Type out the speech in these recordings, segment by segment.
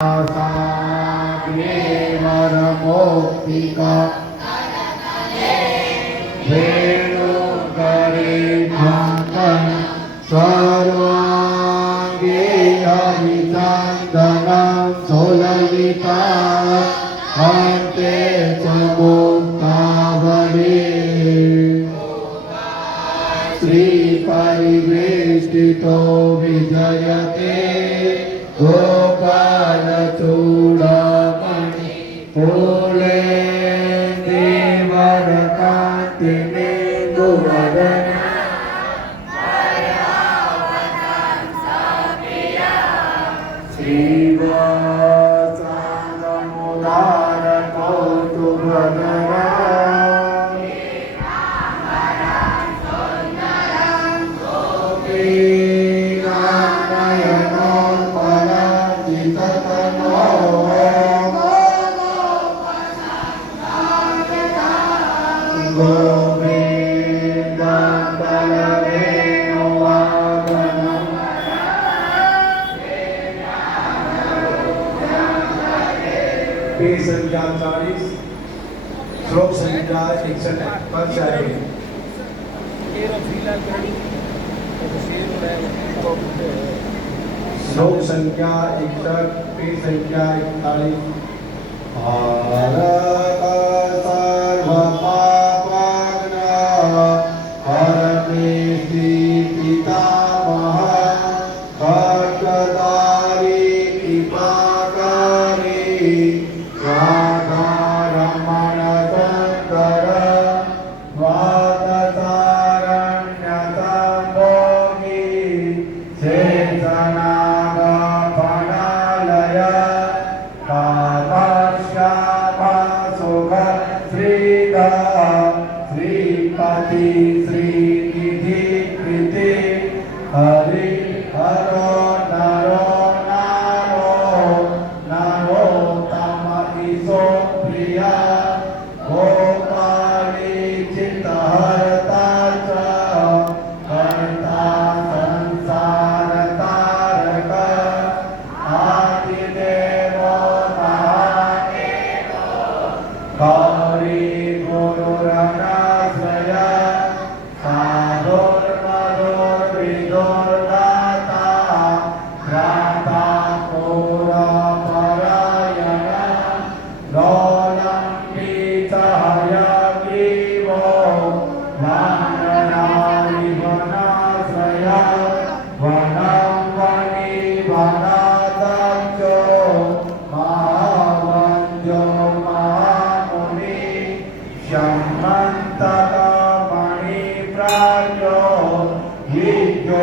साग्नेवरमोक्तिका वेणुकरीभाङ्गन सर्वाङ्गे हरिचन्दनं सुललिता हन्ते च मुक्तावली श्रीपरिवेष्टितो विजयते गोपालचूडामणि फूले देवरकान्तिने दुवदने श्रीवासाङ्गमुदारकौतुभधरा संख्या 40 श्लोक संख्या 61 पर जाएंगे। श्लोक संख्या 61 पे संख्या 41 भारत सर्वपापग्न हरमेति पितामह खड्गधारी कृपाकारी राधारमण शंकर वादतारण्यसंभोगी शेषनाग फणालय पापश्याम सुख श्रीधर श्रीपति श्रीनिधि कृति हरि हरो नरो नारो ईशो प्रिया गोपाली चित्तहरता च हरता संसार तारक आदिदेवो महादेवो गौरी गुरुरनाश्रय साधुर्मधुर्विदुर्दाता भ्राता पुरपरायण लोलम्बितहयग्रीवो वानरारिवनाश्रय वनं वनिवनादक्षो महावन्द्यो महामुनि शमन्तकमणिप्राज्ञो विद्यो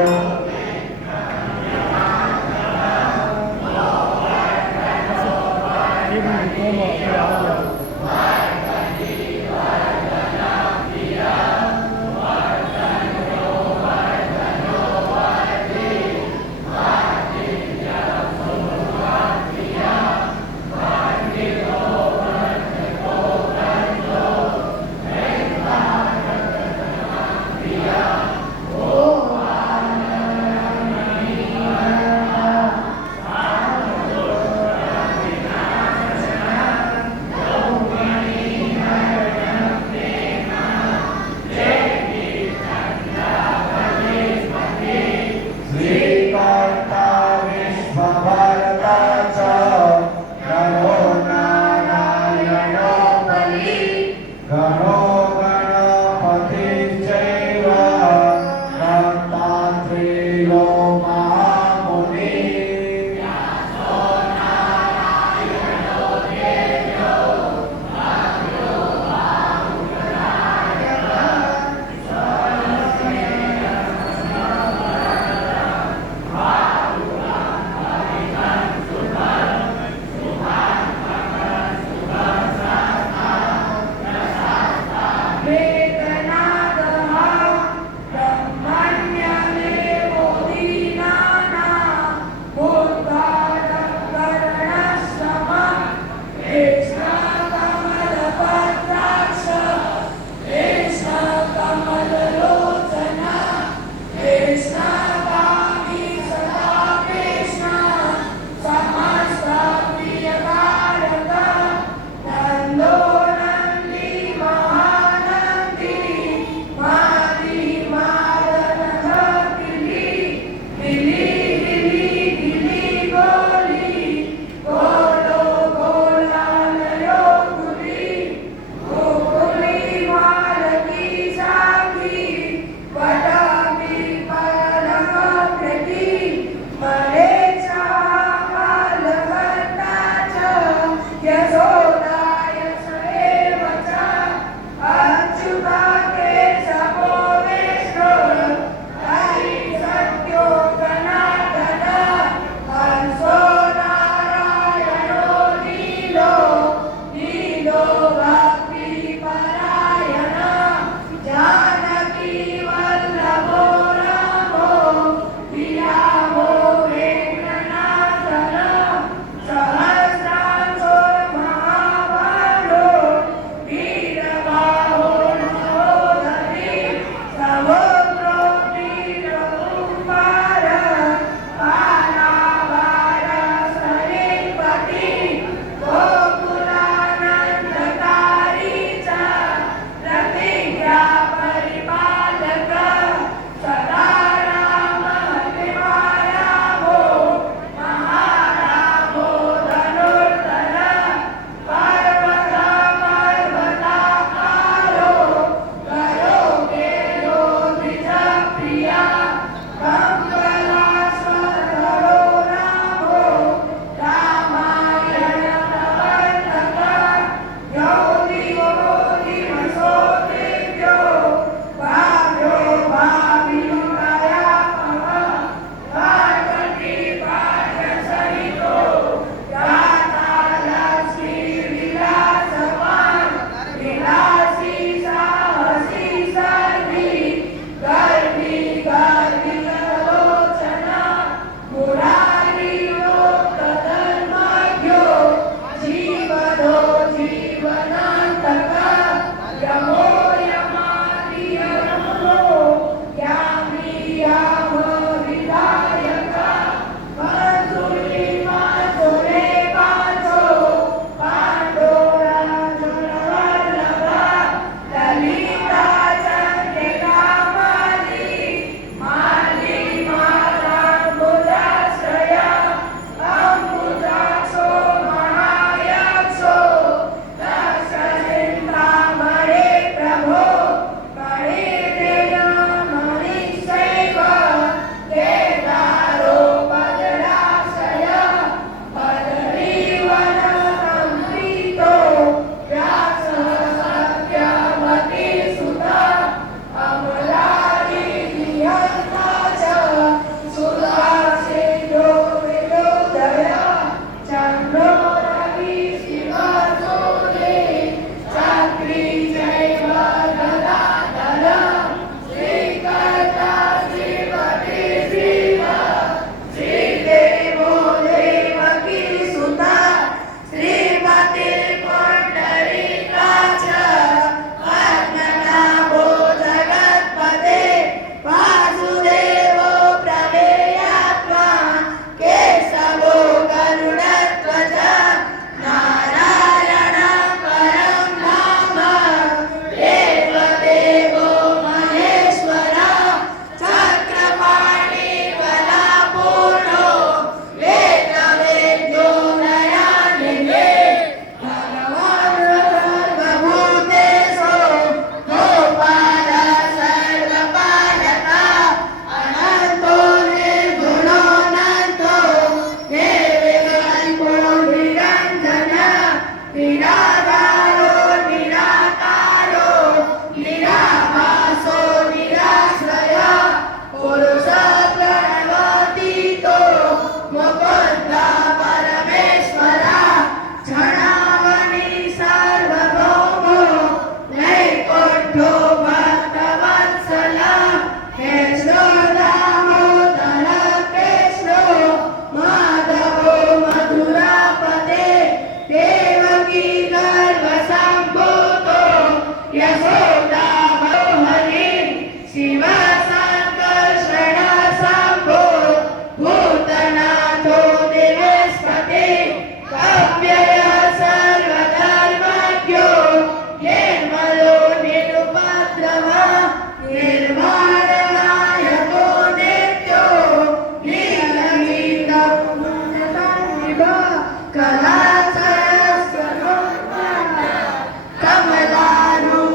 कलाचरस्वरूपा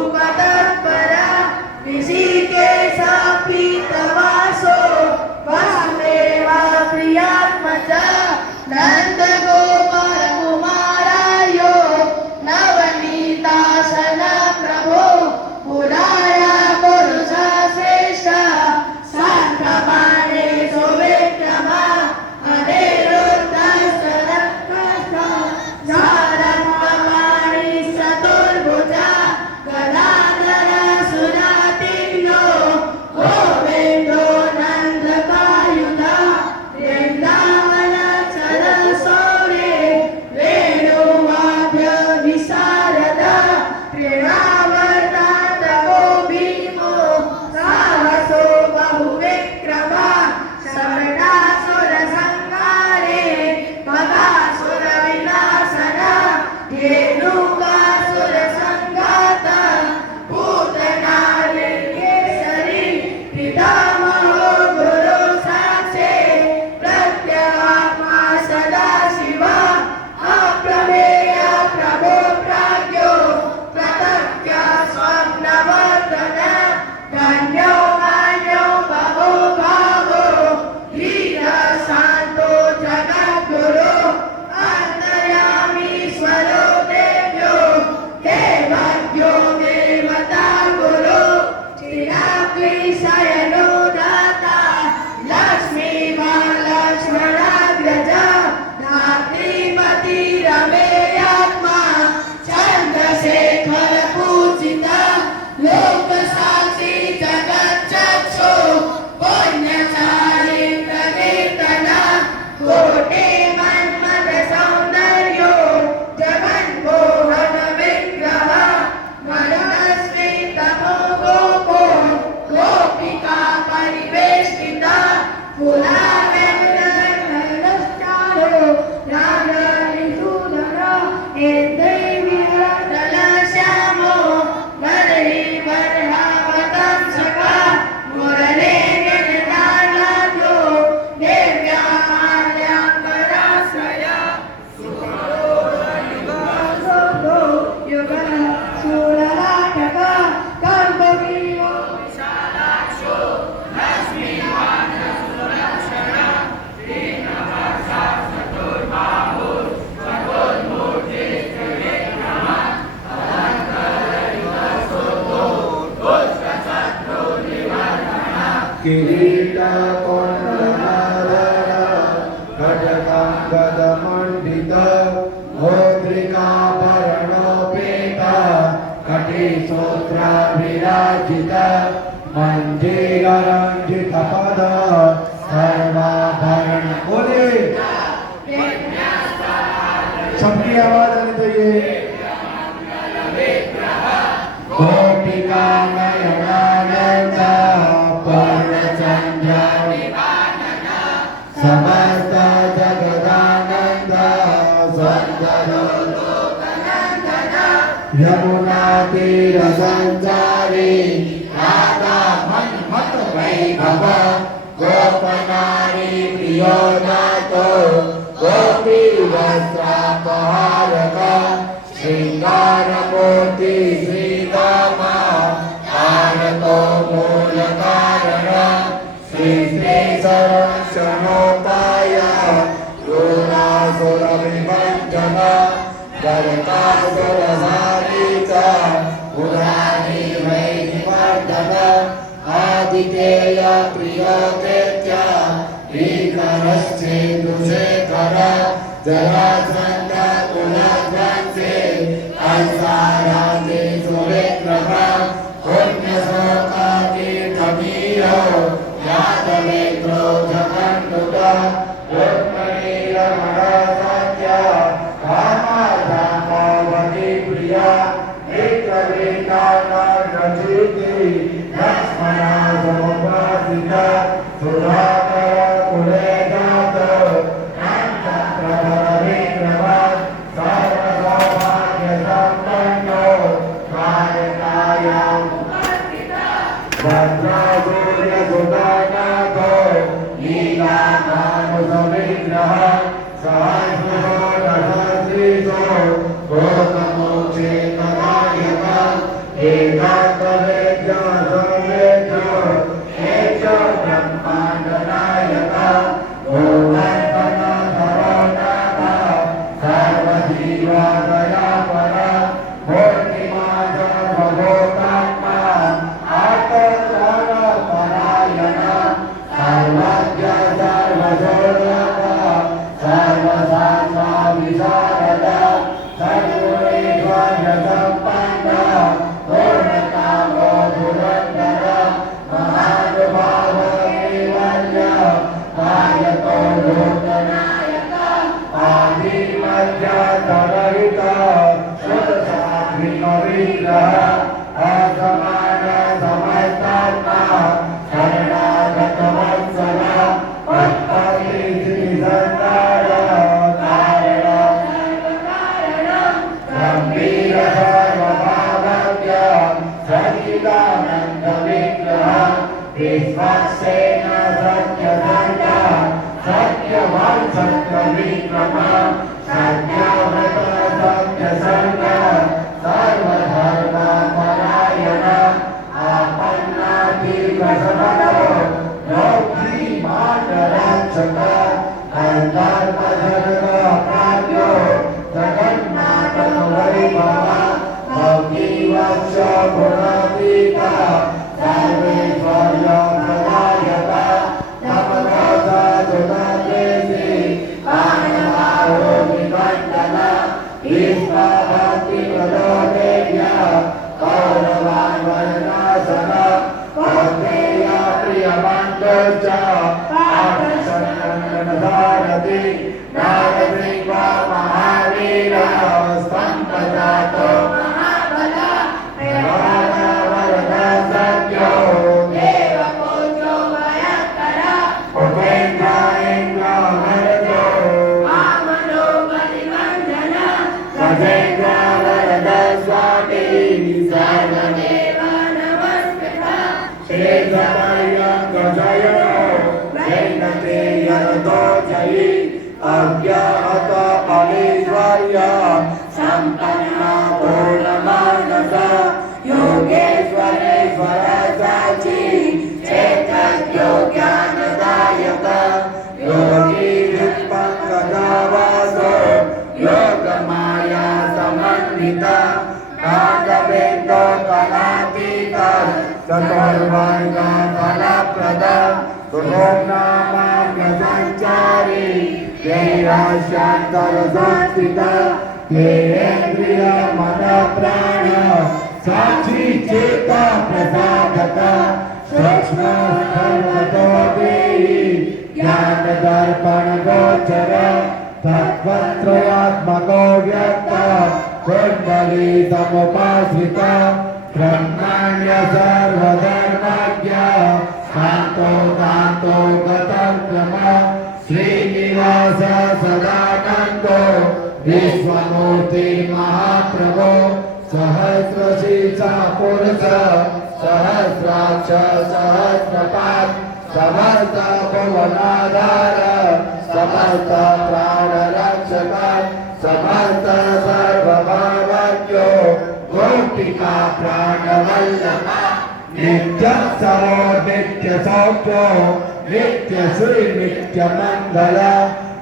कमलारूपतत्परा ऋषिकेशा पीतवासो वासुदेवा प्रियात्मजा नन्दगोपकुमारायो नवनीतासन प्रभो पुराया पुरुषा श्रेष्ठा सान्प्रमाणे सुविक्रमा अनिरुद्धस्तनत्कृष्णा झारम्पमाणि चतुर्भुजा गदाधर सुरातिर्यो गोविन्दो नन्दकायुधा वृन्दावन चरसौरे वेणुवाद्य विशारदा त्रिणावर्तातपो भीमो साहसो बहुविक्रमा शरणासुरसंहारे बकासुरविनाशना धेनुकासुरसंघाता पूतनालिकेसरी पितामहो गुरु साक्षे प्रत्यगात्मा सदा शिवा अप्रमेय प्रभो प्राज्ञो प्रतज्ञ स्वप्नवर्धन धन्यो मान्यो बहो भावो धीर शान्तो जगद्गुरो अन्तर्यामीश्वरो देव्यो देवज्ञो देवता गुरो चिराग्निशयनो दाता लक्ष्मीवालक्ष्मणाग्रजा धात्रीमती रमेयात्मा चन्द्रशेखर पूजिता लोकसाक्षी जगच्चक्षु पुण्यचारी प्रकीर्तना कोटि मन्मथ सौन्दर्यो जगन्मोहन विग्रह मनस्वी तमो गोपो गोपिका परिवेष्टिता फुलावेन्दनश्चारो राजनिषूदन इन्द्रियदलश्यामो बर्हिबर्हावतं सखा मुरले निर्दालाद्यो देव्यामाल्याम्बराश्रया सुखदो युगः शूललाटका कल्पवीयो विशालाक्षो लक्ष्मीवानसुरक्षणा दीनवर्षा चतुर्बाहो चतुर्मूर्ति त्रिविक्रमा अलङ्कारयुगशोभो दुष्टशत्रो निवर्धना किरीटकुण्डलधारा घटकाङ्गदमण्डित भौद्रिकाभरणोपेता कटिसूत्राभिराजित मञ्जीररञ्जितपद सर्वाभरण बोले सबकी आवाज आनी चाहिए गोपिका नयनानंद पूर्णचंद्र समस्त जगदानंद सुंदरो यमुना तीर संचारी राधा मन्मथ वैभव गोपनारी प्रियो नाथो गोपी वस्त्रापहारक श्रृंगारमूर्ति श्रीरामा आरतो मूलकारण श्री श्री शरणोपाय क्रूरासुरविभञ्जन गर्गासुरधारी च उदारी वैनिवर्धन आदितेय प्रियो कृत्य भीकरश्चेन्दुशेखर जरासन्ध कुलध्वंसे कंसाराजे सुविग्रह पुण्यशोकाकीर्तमीयो यादवे क्रोधकण्डुक रुक्मिणीरमणसत्य कामाधामवती प्रिया नेत्रवीणानरचिति लक्ष्मणा समुपासिता सुधाकर कुले जात नन्दप्रभर विक्रम सर्वसौभाग्यसम्पन्नो जीवा दयापरा मूर्तिमान सर्वभूतात्मा आत्मज्ञानपरायण सर्वज्ञ सर्वसुलभ सर्वशास्त्रविशारद सद्गुणैश्वर्यसम्पन्न पूर्णकामो धुरन्धर महानुभाव कैवल्य कायतो लोकनायक आदिमध्यान्तरहित शुद्धसात्विक विग्रह असमान समस्तात्मा शरणागत वत्सल उत्पत्तिस्थितिसंहार कारण गंभीर सर्वभावज्ञ सच्चिदानन्द विग्रह विश्वक्सेन सत्यधर्म सत्यवान् सत्यविक्रम सत्याव्रत सत्यसंग सर्वधर्मपरायण आपन्नातिप्रसमनो योगीमानरक्षक धर्मजनकप्राज्ञो जगन्नाथवैभव भक्तिवत्स गुणातीत सर्वेश्वर्यप्रदायक नमः पाणवारो निबन्धन भक्तिप्रदोदेव्य कौरवान् वर्णासन कौन्तेय प्रियमन्तश्च पाठशरणनधारति नारसिंह महावीर सम्पदातो महाबला वरद सत्यो देवपुत्रो भयङ्कर उपेन्द्र इन्द्र वरदो वामनो बलिवन्दन गजेन्द्र वरद स्वामी सर्वदेव नमस्कृतः शेषपर्यङ्कशयनो वैनतेयरतो जयि अज्ञात फलेश्वर्य सम्पन्न पूर्णमानस योगेश्वरेश्वर साक्षी चेतज्ञानदायक योगी पंकजवासो योगमाया समन्वित नागवेदो कलातीत चतुर्वर्ग फलप्रद सुभोग्नामार्ग संचारी शांतर संस्थित केन्द्रिय मन प्राण साक्षी चेता प्रसादक सूक्ष्म सर्वतो देहि ज्ञान दर्पण गोचर तत्वत्रयात्मको व्यक्त कुण्डली समुपाश्रित ब्रह्मण्य सर्वधर्मज्ञ शान्तो दान्तो गतक्रम श्रीनिवास सदानन्दो विश्वमूर्ति महाप्रभो सहस्रशीर्षा पुरुष सहस्राक्ष सहस्रपाद समस्त भुवनाधार समस्त प्राणरक्षक समस्त सर्वभावज्ञो गोपिका प्राणवल्लभ नित्य सरो नित्य सौख्यो नित्य श्री नित्य मंगल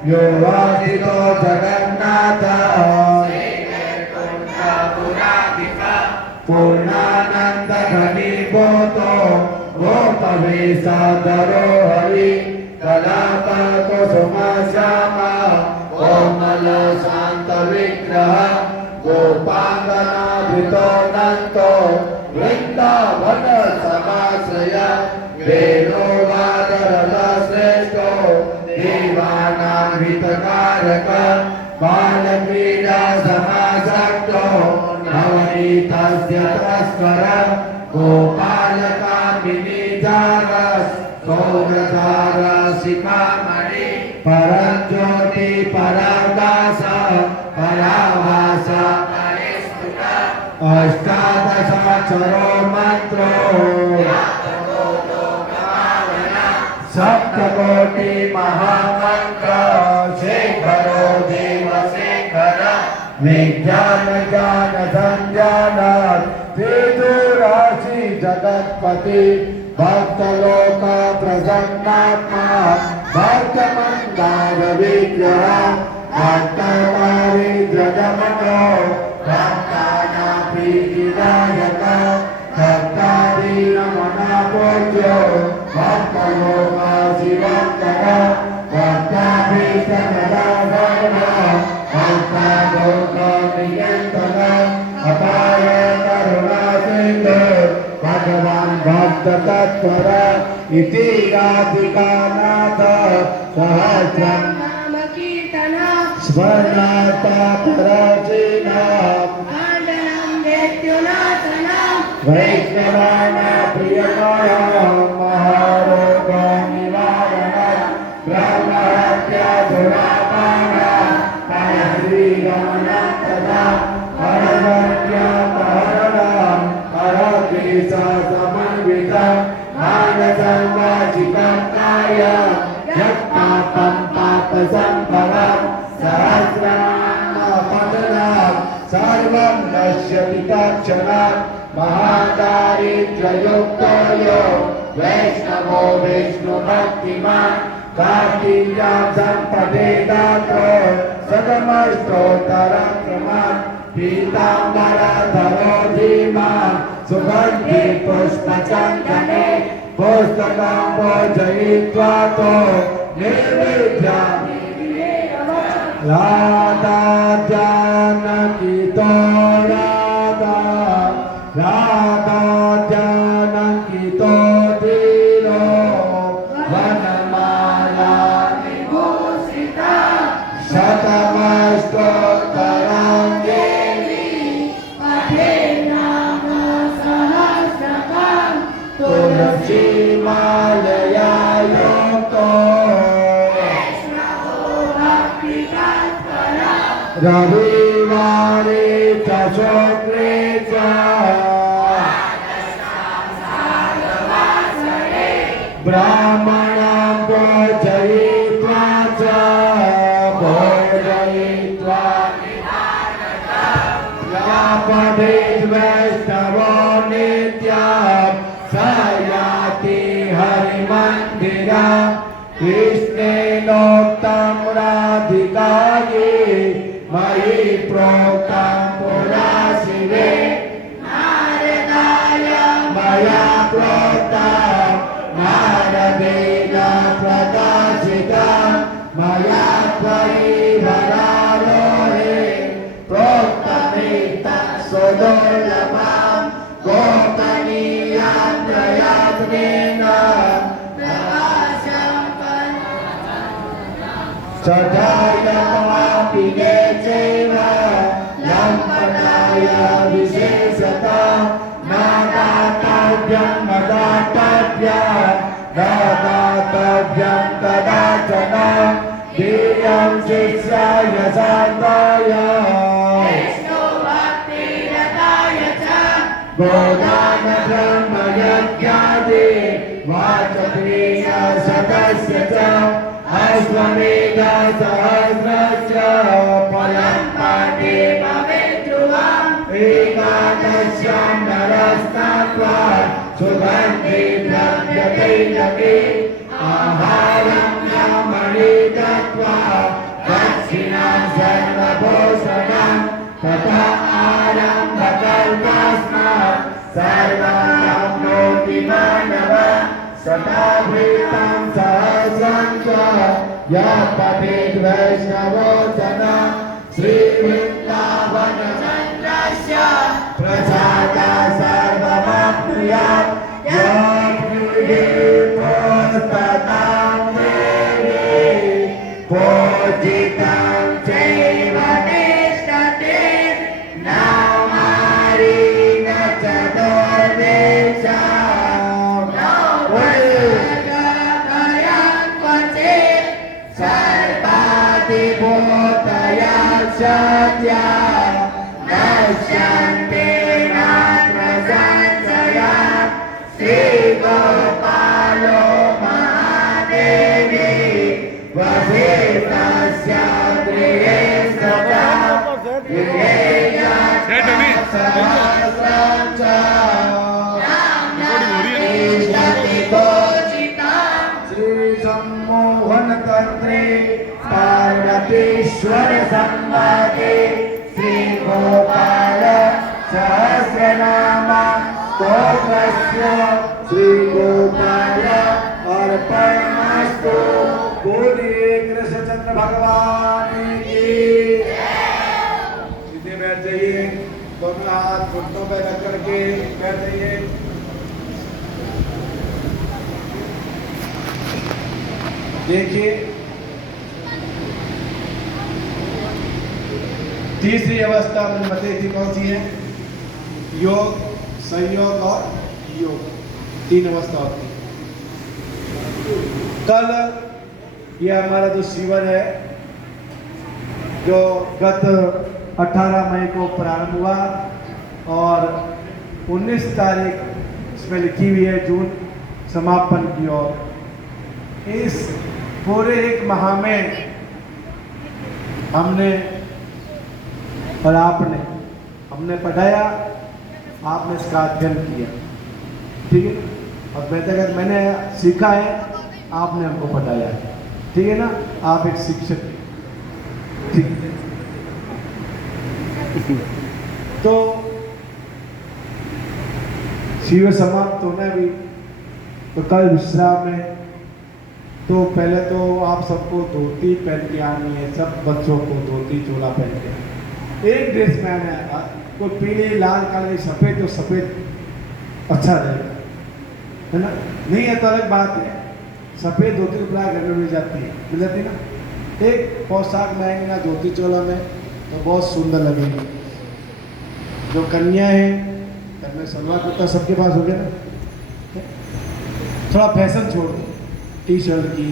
यो वासितो जगन्नाथ पूर्णानंद घनीभूतो गोपवेशधरो हरि कलापको सुमश्यामा कोमल शांत विग्रह गोपांगनाभितो नंतो वृंदावन समाश्रय वेणुवादरल श्रेष्ठो देवानांहितकारक बालक्रीडा समासक्तो नवनीतस्य तस्कर गोपालकामिनी जारस सौरधारसिकामणि परज्योति परादास परावास अष्टादशाक्षरो मंत्रो सप्तकोटि महामंत्र शेखरो देव शेखर विज्ञान ज्ञान संज्ञान विदुराशि जगत्पति भक्तलोक प्रसन्नात्मा भक्तमंदार विग्रह भक्तदारिद्र जगदमनो भक्तानां प्रीतिदायक भक्तादीनमनापूज्यो भक्तलोकाशिवङ्कर भक्ताभीष्टप्रदाभर्म भक्तालोकनियन्त्रक अपाय करुणासिन्धु भगवान् भक्ततत्पर इति राधिकानाथ सहस्रं नाम कीर्तना स्वर्णातापराजिना आण्डनं वेत्युनाथना वैष्णवाना प्रियमया महारोगनिवारणा ब्रह्महत्या दुरापाना परश्रीरमणन्तदा हरवर्यपहरणा हरकेशा समन्विता मानसंवाचिकाय यत्पापं पापसम्भवं सहस्रनामपठनं सर्वं नश्यति तत्क्षणात् महादारिद्र्ययुक्तो यो वैष्णवो विष्णुभक्तिमान् कार्तिक्यां सम्पदेदात्रो सदमस्तोत्तरं क्रमात् पीताम्बरधरो धीमान् सुगन्धि पुष्पचन्दने पुस्तकं भोजयित्वा तो निर्विद्याम् राधा जानकीतो राधा राधा जानकीतो धीरो वनमाला विभूषिता शतमस्तोत्तराङ्गेली पठे नाम सहस्रकं तुलसीमालया युक्तो वैष्णवो भक्तितत्परा रविवारे च शुक्रे च ब्राह्मणां भोजयित्वा च भोजयित्वा या पठेत् वैष्णवो नित्यं स याति हरिमन्दिरम् कृष्णेनोक्तं राधिकायै मयि प्रोक्तं पुरा शिवे नारदाय मया प्रोक्तं नारदेन प्रकाशितं मया त्वयि वरारोहे प्रोक्तमेतत् सुदुर्लभं गोपनीयं प्रयत्नेन प्रकाशं सदायतमापि ने चैव लम्पटाय विशेषतः न दातव्यं न दातव्यं न दातव्यं कदाचन ध्येयं शिष्याय सान्ताय विष्णु भक्तिरताय च गोदान ब्रह्मयज्ञादि वाचक्रीय शतस्य च अश्वमेध सहस्रस्य फलं पाठे पवित्रुवम् एकादश्यां नरस्नात्वा सुगन्धि द्रव्यतैलके आहारं ब्रह्मणि दत्त्वा दक्षिणां सर्वभूषणं तथा आरम्भकल्पास्मात् सर्वं प्राप्नोति मानवः शताभृतं सहस्रं च यः पठेत् वैष्णवो जनः श्रीवृन्दावनचन्द्रस्य प्रसादा सर्वमप्नुयात् यद्विधिपुस्तकां देवी पूजितं चैव तिष्ठति नामारीण च दुर्वेशम् सर्वादिभूतया सत्या नश्यन्ते नात्र संशया श्रीगोपालो महादेवी वसिष्ठस्य गृहे सदा गृहे सहस्रं च श्रीसम्मोहनतन्त्रे पार्वतीश्वर संवादे श्री गोपाल अर्पणमस्तु। बोलिए कृष्णचंद्र भगवान की। सीधे बैठ जाइए, दोनों हाथ घुटनों पे रख करके बैठ जाइए। देखिए, तीसरी अवस्था मैंने बताई थी, कौन सी है? योग, संयोग और योग, 3 अवस्था होती है। कल ये हमारा जो शिविर है, जो गत 18 मई को प्रारंभ हुआ और 19 तारीख इसमें लिखी हुई है जून समापन की ओर। इस पूरे 1 माह में हमने और आपने, हमने पढ़ाया, आपने इसका अध्ययन किया, ठीक है। और बेहतर मैंने सीखा है, आपने हमको पढ़ाया है, ठीक है ना। आप एक शिक्षक हैं, ठीक है। तो शिविर समाप्त होना भी, तो कल विश्राम में, तो पहले तो आप सबको धोती पहन के आनी है, सब बच्चों को धोती चोला पहन के, एक ड्रेस में आना है। कोई पीली, लाल, काली, सफ़ेद, तो सफ़ेद अच्छा रहेगा, है ना। नहीं है तो अलग बात है, सफ़ेद धोती प्राय घर में मिल जाती है, मिल जाती ना। एक पोशाक में आएंगे ना धोती चोला में, तो बहुत सुंदर लगेगी। जो कन्या है, घर में सलवार कुर्ता सबके पास हो गया ना। थोड़ा फैशन छोड़ दो, टी शर्ट की,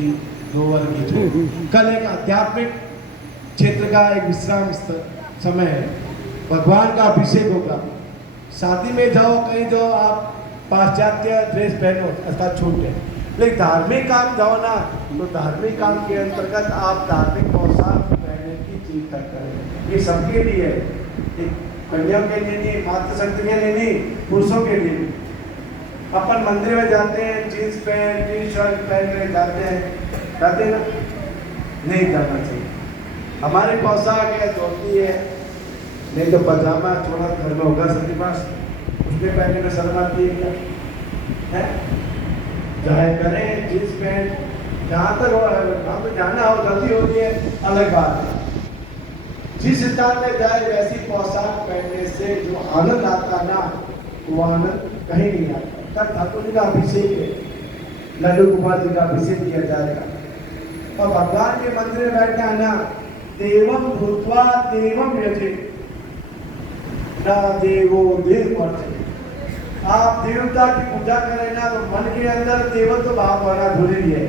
लोअर की छोड़। कल एक आध्यात्मिक क्षेत्र का एक विश्राम समय है, भगवान का अभिषेक होगा। शादी में जाओ, कहीं जाओ, आप पाश्चात्य ड्रेस पहनो, ऐसा छूट है। लेकिन धार्मिक काम जाओ ना, तो धार्मिक काम के अंतर्गत आप धार्मिक पोशाक पहनने की चिंता करें। ये सबके लिए है, कन्याओं के लिए नहीं, मातृशक्ति के लिए नहीं, पुरुषों के लिए। अपन मंदिर में जाते हैं, जीन्स पैंट, टी शर्ट पहन कर जाते हैं ना, नहीं जाना चाहिए। हमारी पोशाक है, धोती है, नहीं तो पजामा चोला घर में होगा सबके पास, उसके पहनने में शर्म आती है क्या? है चाहे करें जींस पैंट, जहाँ तक हो, जहाँ तो जाना हो, गलती होती है, अलग बात है। जिस स्थान में जाए वैसी पोशाक पहनने से जो आनंद आता ना, वो आनंद कहीं नहीं आता। कल ठाकुर जी का अभिषेक है, लड्डू गोपाल जी का अभिषेक किया जाएगा और भगवान के मंदिर में बैठना है ना, देवम भूतवा देवम यजे ना देवो देव वर्ते। आप देवता की पूजा करें ना, तो मन के अंदर देवत्व भाव होना जरूरी है।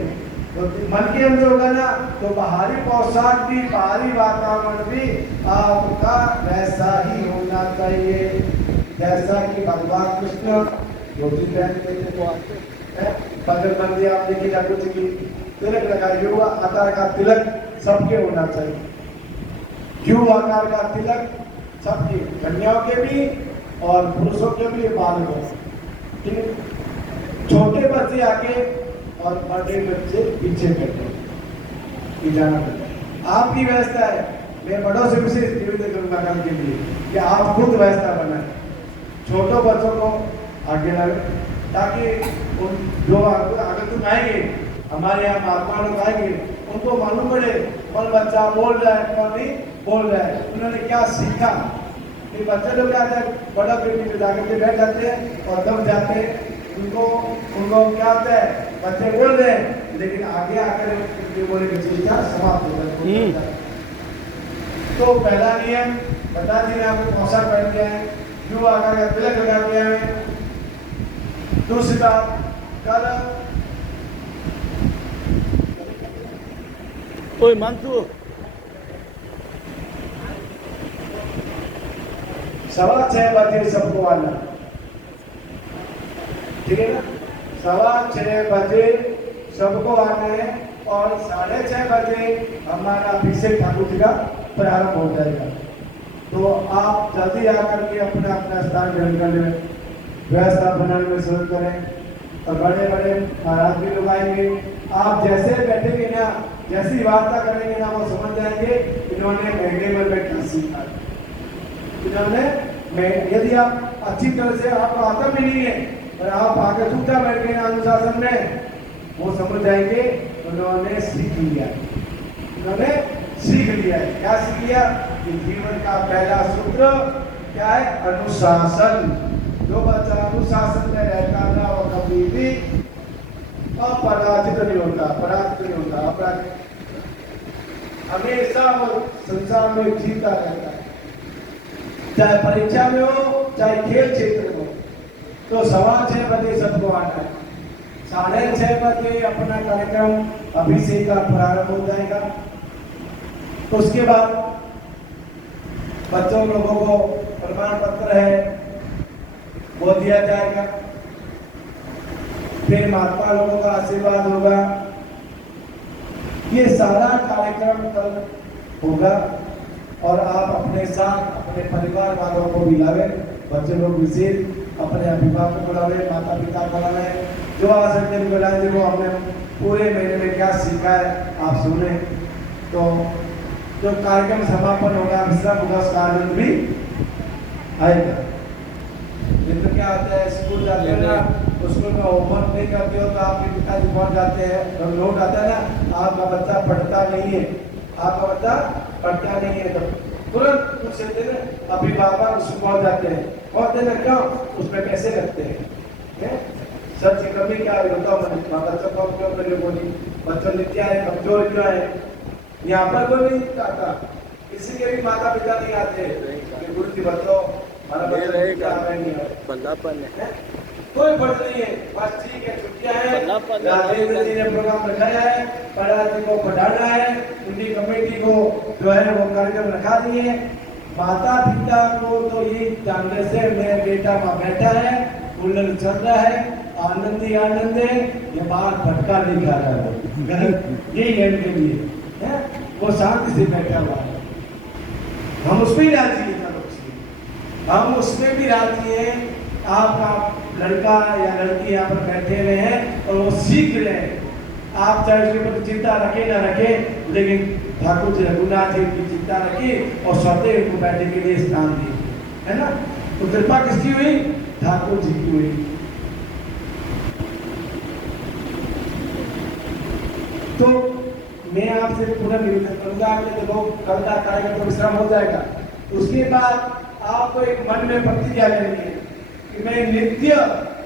तो मन के अंदर होगा ना, तो बाहरी पोशाक भी, बाहरी वातावरण भी आपका वैसा ही होना चाहिए, जैसा कि भगवान कृष्ण धोती पहन के थे। पगड़बंदी आपने की ठाकुर जी की, तिलक लगा, युवा आकार का तिलक सबके होना चाहिए। युवा आकार का तिलक सबके, कन्याओं के भी और पुरुषों के भी, बालकों, ठीक है। छोटे बच्चे आगे और बड़े बच्चे पीछे बैठे जाना पड़ता है। आपकी व्यवस्था है, मैं बड़ों से विशेष निवेदन करूंगा कल के लिए कि आप खुद व्यवस्था बनाएं, छोटों बच्चों को आगे लाए, ताकि उन जो अगर तुम आएंगे, हमारे यहाँ महात्मा लोग आएंगे, उनको मालूम पड़े कौन बच्चा बोल रहा है, कौन नहीं बोल रहा है, उन्होंने क्या सीखा। ये बच्चे लोग क्या है, बड़ा बेटी में जाकर के बैठ जाते हैं और दब जाते हैं, उनको क्या होता है, बच्चे बोल रहे हैं, लेकिन आगे आकर बोले की चीज क्या समाप्त हो जाती है। तो पहला नियम बता दी, आपको पोशाक पहन के आए, युवा आकर का तिलक लगा के आए। दूसरी बात, कल ओए मानसू 6:15 बजे सबको आना, ठीक है ना। 6:15 बजे सबको आना है और 6:30 बजे हमारा अभिषेक ठाकुर जी का प्रारंभ हो जाएगा। तो आप जल्दी आकर के अपना अपना स्थान ग्रहण कर लें, व्यवस्था बनाने में शुरू करें। और बड़े बड़े महाराज भी लोग आएंगे, आप जैसे बैठेंगे ना, जैसी वार्ता करेंगे ना, वो समझ जाएंगे इन्होंने महीने में बैठना सीखा। इन्होंने, यदि आप अच्छी तरह से, आपको आता भी नहीं है, और आप आगे छूटा बैठ गए अनुशासन में, वो समझ जाएंगे उन्होंने सीख लिया, उन्होंने सीख लिया है। क्या सीख लिया कि जीवन का पहला सूत्र क्या है? अनुशासन। जो बच्चा अनुशासन में रहता ना वो कभी भी अपराजित नहीं होता, पराजित नहीं होता, अपराजित हमेशा वो संसार में जीता रहता है। चाहे परीक्षा में हो चाहे खेल क्षेत्र में हो। तो 6:15 बजे सबको आना है। 6:30 बजे अपना कार्यक्रम अभिषेक का प्रारंभ हो जाएगा। उसके बाद बच्चों लोगों को प्रमाण पत्र है वो दिया जाएगा। फिर महात्मा लोगों का आशीर्वाद होगा। ये सारा कार्यक्रम कल होगा और आप अपने साथ अपने परिवार वालों को भी लावे, बच्चे लोग विशेष अपने अभिभावक को बुलावे, माता पिता को बुलावे, जो आ सकते हैं बुलाए। देखो हमने पूरे महीने में क्या सीखा है आप सुने। तो जो कार्यक्रम समापन होगा, विश्राम होगा, उसका आनंद भी आएगा। ये तो क्या होता है, स्कूल जाते हैं ना, स्कूल में होमवर्क नहीं करते हो तो आपके पिताजी पहुंच जाते हैं, तो नोट आता है ना, आपका बच्चा पढ़ता नहीं है, आपका बच्चा पढ़ता नहीं है, तो तुरंत पूछ लेते हैं अभिभावक, उसको पहुंच जाते हैं। पहुंचते ना क्यों? उसमें पैसे लगते हैं। सच की कमी क्या है बताओ मुझे, बच्चा बहुत क्यों मेरे बोली, बच्चों ने क्या है, कमजोर क्यों है? यहाँ पर कोई नहीं आता, किसी के भी माता पिता नहीं आते गुरु जी बच्चों हमारा बंदापन है, कोई फर्क नहीं है, बस ठीक है, छुट्टियां हैं, राजेंद्र जी ने प्रोग्राम रखाया है, पढ़ा जी को पढ़ाना है, उनकी कमेटी को जो है वो कार्यक्रम रखा दिए। माता पिता को तो ये जानने से मेरा बेटा वहाँ बैठा है, कूलर चल रहा है, आनंद ही आनंद है, ये बाल भटका नहीं खा रहा है, यही है इनके लिए है? वो शांति से बैठा हुआ है। हम उसमें राजी हैं, हम उसमें भी राजी हैं। आपका लड़का या लड़की यहाँ पर बैठे हुए हैं और वो सीख रहे हैं। आप चाहे उसके प्रति चिंता रखे ना रखे, लेकिन ठाकुर जी रघुनाथ जी की चिंता रखी और स्वतः उनको बैठने के लिए स्थान दिए, है ना। तो कृपा किसकी हुई? ठाकुर जी की हुई। तो मैं आपसे पूरा निवेदन करूंगा कि देखो कल का कार्यक्रम विश्राम हो जाएगा, उसके बाद आपको एक मन में प्रतिज्ञा लेनी है कि मैं नित्य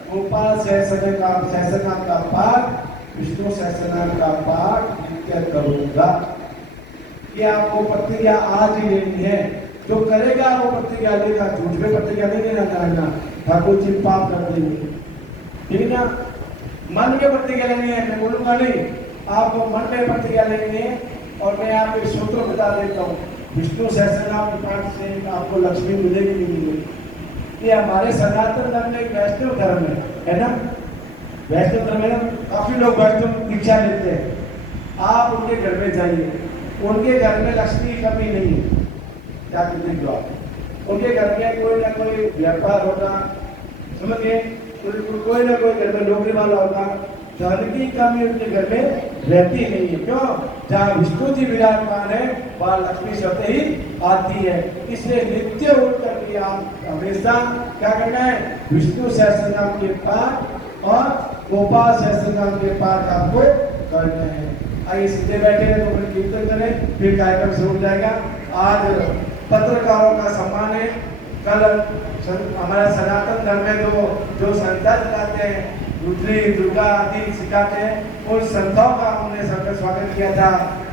गोपाल सहस्रनाम का पाठ, विष्णु सहस्रनाम का पाठ नित्य करूंगा। ये आपको प्रतिज्ञा आज ही लेनी है। जो करेगा वो प्रतिज्ञा लेगा, झूठ में प्रतिज्ञा नहीं लेना चाहेगा, ठाकुर जी पाप कर देंगे, ठीक है ना। मन में प्रतिज्ञा लेनी है, मैं बोलूंगा नहीं, आपको मन में प्रतिज्ञा लेनी है। और मैं आपको एक सूत्र बता देता हूँ, विष्णु सहस्रनाम पाठ से आपको लक्ष्मी मिलेगी नहीं मिलेगी। ये हमारे सनातन धर्म में एक वैष्णव धर्म है ना। वैष्णव धर्म में काफी लोग वैष्णव दीक्षा लेते हैं। आप उनके घर में जाइए, उनके घर में लक्ष्मी की कमी नहीं है। क्या कहते हैं आप? उनके घर में कोई ना कोई व्यापार होगा, समझिए, कोई ना कोई घर में नौकरी वाला होगा, धन की कमी उनके घर में रहती नहीं है। क्यों? जहाँ विष्णु जी विराजमान है वहाँ लक्ष्मी स्वतः ही आती है। इसलिए नित्य उठ करके आप हमेशा क्या करना है? विष्णु सहस्रनाम के पाठ और गोपाल सहस्रनाम के पाठ आपको करना है। आइए सीधे बैठे हैं तो फिर कीर्तन करें, फिर कार्यक्रम शुरू हो जाएगा। आज पत्रकारों का सम्मान है। कल हमारे सनातन धर्म में जो संस्था चलाते हैं, रुद्री दुर्गा आदि सिखाते हैं, उन संस्थाओं का हमने सबका स्वागत किया था।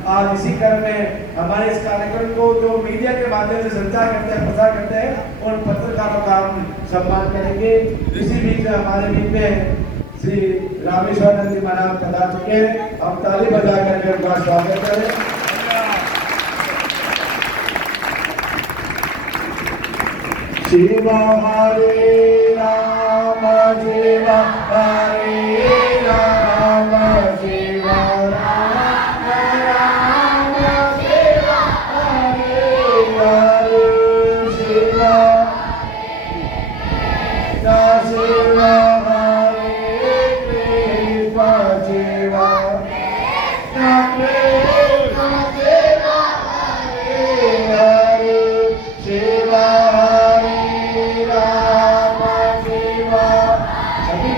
आज इसी क्रम में हमारे इस कार्यक्रम को जो मीडिया के माध्यम से संचार करते हैं, प्रसार करते हैं, उन पत्रकारों का हम सम्मान करेंगे। इसी बीच में हमारे बीच में श्री रामेश्वरानंद जी महाराज पधार चुके हैं। हम ताली बजा करके उनका स्वागत करें। शिव हरे राम शिव हरे राम शिव राम राम शिव हरे हरे शिव शिव हरे कृष्ण शिव सभी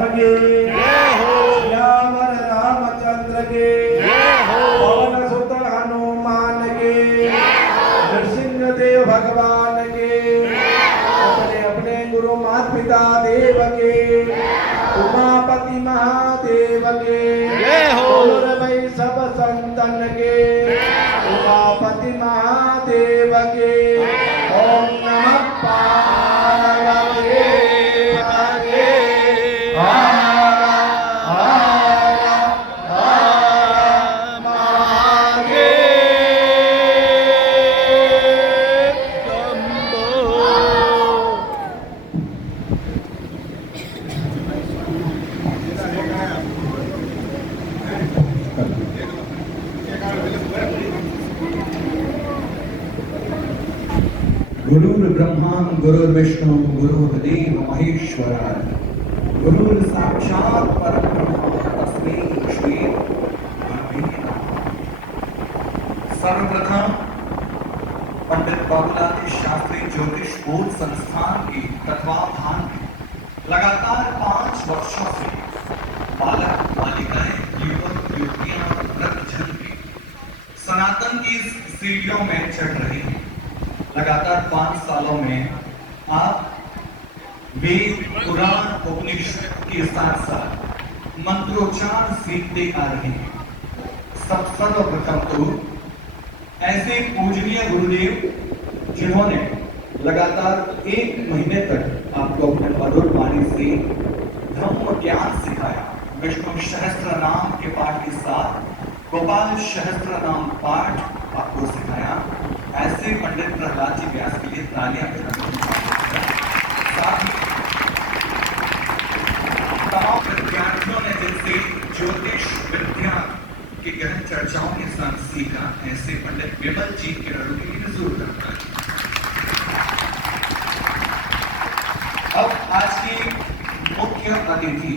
धर्म के श्यावर रामचंद्र के पवन सुत हनुमान के नरसिंह देव भगवान के अपने अपने गुरु माता पिता देव के उमापति महादेव के बोल भाई सब संतन के उमापति महादेव के ओम नमः पार्वती पते हर हर हर महादेव गुरुर्ब्रह्मा गुरुर्विष्णु गुरुर्देव महेश्वर गुरुर् साक्षात् परब्रह्म तस्मै श्री गुरवे नमः। सर्वप्रथम पंडित बाबूलाल शास्त्री ज्योतिष बोध संस्थान के तत्वावधान में लगातार 5 वर्षों से बालक बालिकाएं युवक युवतियां वृद्धजन भी सनातन की सीढ़ियों में चढ़ रहे हैं। लगातार 5 सालों में आप वेद पुराण उपनिषद के साथ साथ मंत्रोच्चार सीखते आ रहे हैं। सर्वप्रथम तो ऐसे पूजनीय गुरुदेव जिन्होंने लगातार 1 महीने तक आपको अपने मधुर वाणी से धम्म ज्ञान सिखाया। विष्णु सहस्त्र नाम के पाठ के साथ गोपाल सहस्त्र नाम पाठ आपको सिखाया। ऐसे पंडित प्रहलाद जी व्यास के लिए तालियां साथ ही तमाम विद्यार्थियों ने जिनसे ज्योतिष विद्या की गहन चर्चाओं के साथ सीखा, ऐसे पंडित विमल जी के लिए जरूर करता है। अब आज की मुख्य अतिथि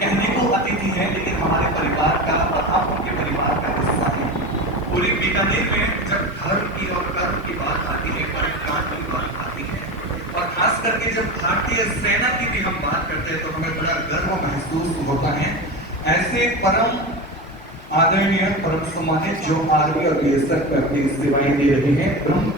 कहने को अतिथि है, लेकिन हमारे परिवार का तथा उनके परिवार का हिस्सा है। पूरे बीकानेर में जब धर्म की और कर्म की बात आती है, परोपकार की बात आती है, और खास करके जब भारतीय सेना की भी हम बात करते हैं तो हमें बड़ा गर्व महसूस होता है। ऐसे परम आदरणीय परम सम्मानित जो आर्मी और बीएसएफ में अपनी सेवाएं दे रहे हैं, ब्रह्म